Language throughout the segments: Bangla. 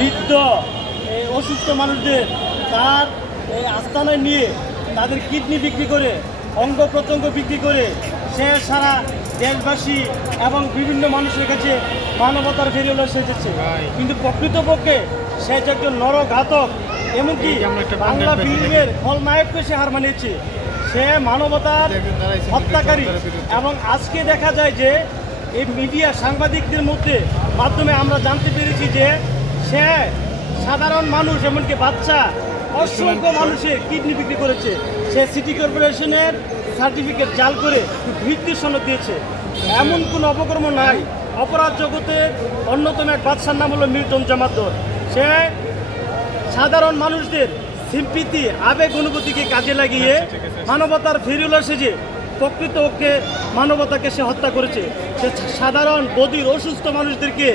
বৃদ্ধ অসুস্থ মানুষদের তার আস্তানায় নিয়ে তাদের কিডনি বিক্রি করে অঙ্গ প্রত্যঙ্গ বিক্রি করে সে সারা দেশবাসী এবং বিভিন্ন মানুষের কাছে মানবতার ফেরিওয়ালা সেজেছে। কিন্তু প্রকৃতপক্ষে সে যে একজন নরঘাতক, এমনকি বাংলা ফিল্মের খলনায়ককে সে হার মানিয়েছে। সে মানবতার হত্যাকারী। এবং আজকে দেখা যায় যে এই মিডিয়া সাংবাদিকদের মাধ্যমে আমরা জানতে পেরেছি যে সে সাধারণ মানুষ এমনকি বাচ্চা অসংখ্য মানুষের কিডনি বিক্রি করেছে। সে সিটি কর্পোরেশনের সার্টিফিকেট জাল করে ভিত্তির সনদ দিয়েছে। এমন কোনো অপকর্ম নাই। অপরাধ জগতের অন্যতম এক বাদশার নাম হলো মিল্টন জামাতর। সে সাধারণ মানুষদের সিম্পিতি আবেগ অনুভূতিকে কাজে লাগিয়ে মানবতার ফেরিওয়ালা সেজে প্রকৃতপক্ষে মানবতাকে সে হত্যা করেছে। সে সাধারণ বধির অসুস্থ মানুষদেরকে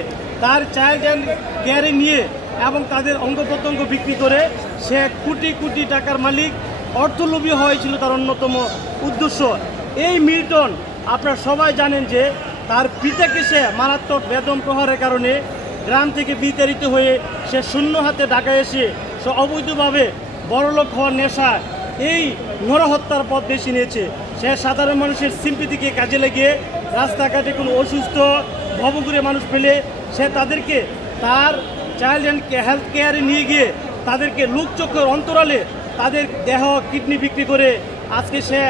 তার চাইল্ড অ্যান্ড কেয়ারে নিয়ে এবং তাদের অঙ্গ প্রত্যঙ্গ বিক্রি করে সে কোটি কোটি টাকার মালিক, অর্থলোভী হয়েছিল তার অন্যতম উদ্দেশ্য। এই মিল্টন আপনারা সবাই জানেন যে তার পিতাকে সে মারাত্মক বেদম প্রহারের কারণে গ্রাম থেকে বিতাড়িত হয়ে সে শূন্য হাতে ঢাকায় এসে সে অবৈধভাবে বড়লোক হওয়ার নেশা এই নরহত্যার পথ বেছে নিয়েছে। সে সাধারণ মানুষের সিম্পিতিকে কাজে লাগিয়ে রাস্তাঘাটে কোনো অসুস্থ ভবঘুরে মানুষ পেলে সে তাদেরকে তার চাইল্ড অ্যান্ড হেলথ কেয়ারে নিয়ে গিয়ে তাদেরকে লোকচক্ষুর অন্তরালে তাদের দেহ কিডনি বিক্রি করে আজকে সে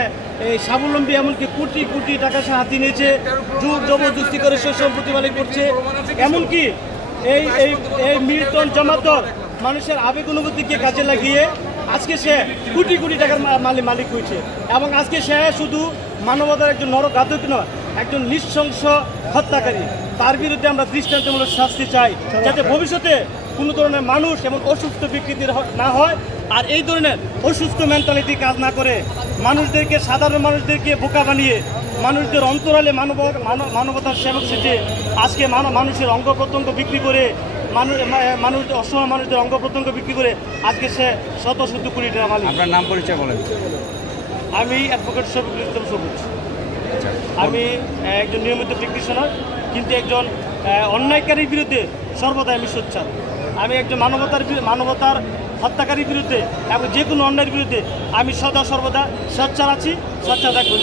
এই স্বাবলম্বী, এমনকি কোটি কোটি টাকা সে হাতিয়ে নিয়েছে। যুগ জবরদস্তি করে সে সম্পত্তি মালিক করছে। এমনকি এই এই এই মিল্টন জামাতর মানুষের আবেগ অনুভূতিকে কাজে লাগিয়ে আজকে সে কোটি কোটি টাকার মালিক হয়েছে। এবং আজকে সে শুধু মানবতার একজন নরঘাতক নয়, একজন নৃশংস হত্যাকারী। তার বিরুদ্ধে আমরা দৃষ্টান্তমূলক শাস্তি চাই, যাতে ভবিষ্যতে কোনো ধরনের মানুষ এবং অসুস্থ বিকৃতির না হয়, আর এই ধরনের অসুস্থ মেন্টালিটি কাজ না করে মানুষদেরকে, সাধারণ মানুষদেরকে বোকা বানিয়ে মানুষদের অন্তরালে মানবতার সেবক সেজে আজকে মানুষের অঙ্গ প্রত্যঙ্গ বিক্রি করে মানুষ অসহায় মানুষদের অঙ্গ প্রত্যঙ্গ বিক্রি করে আজকে সে শত শত কোটি টাকা মালিক। আপনার নাম পরিচয় বলেন। আমি অ্যাডভোকেট শফিকুল ইসলাম সবুজ। আমি একজন নিয়মিত প্র্যাকটিশনার, কিন্তু একজন অন্যায়কারীর বিরুদ্ধে সর্বদা আমি সোচ্চার। আমি একজন মানবতার হত্যাকারীর বিরুদ্ধে এবং যে কোনো অন্যায়ের বিরুদ্ধে আমি সদা সর্বদা সোচ্চার আছি, সোচ্চার থাকবো।